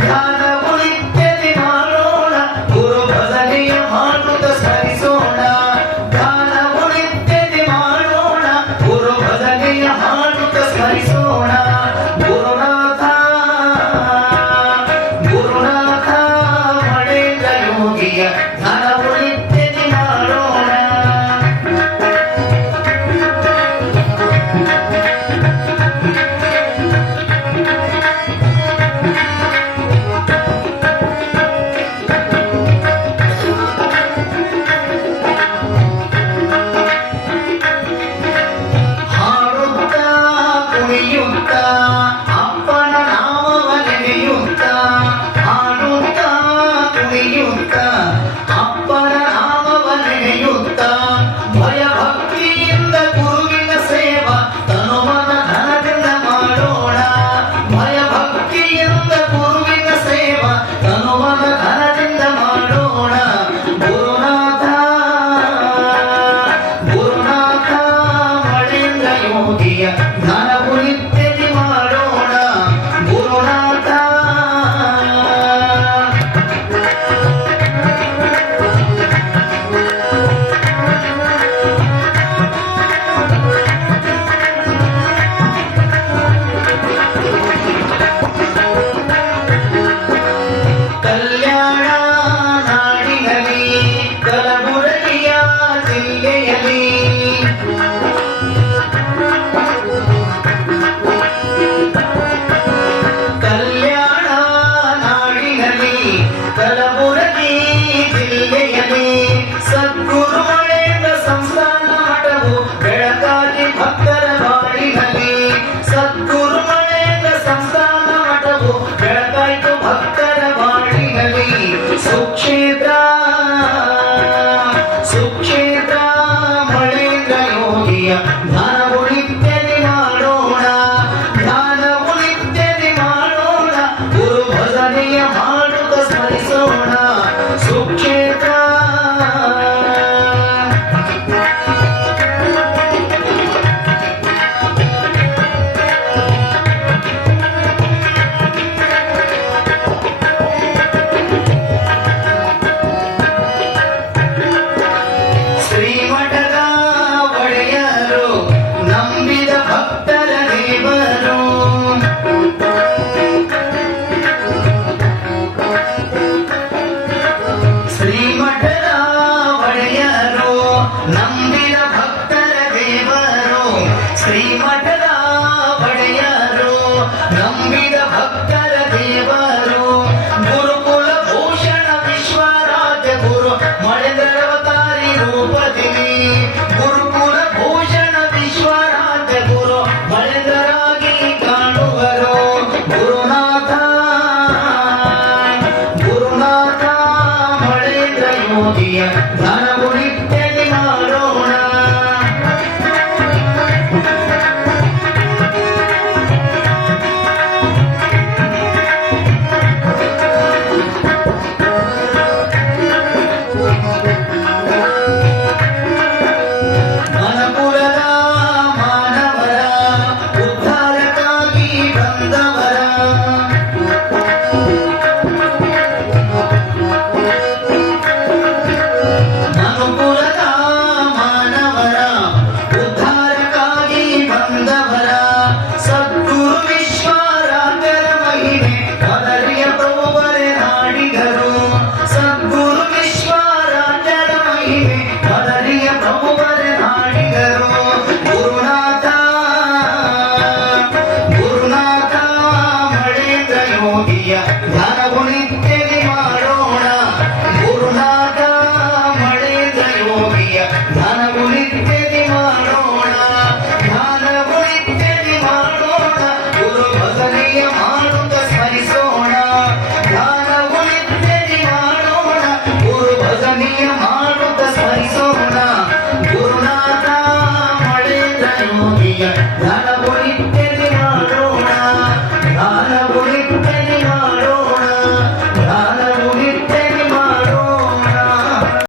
ధ్యానపు నిత్యది మాడోణ గురు భజనీయ మాటు আমার ಮಠವು ಬೆಳಕಾಯ್ತು ಭಕ್ತರ ಬಾಳಿನಲ್ಲಿ. ಸುಕ್ಷೇತ್ರ ಸುಕ್ಷೇತ್ರ ಮಳೇಂದ್ರ ಯೋಗಿಯ 天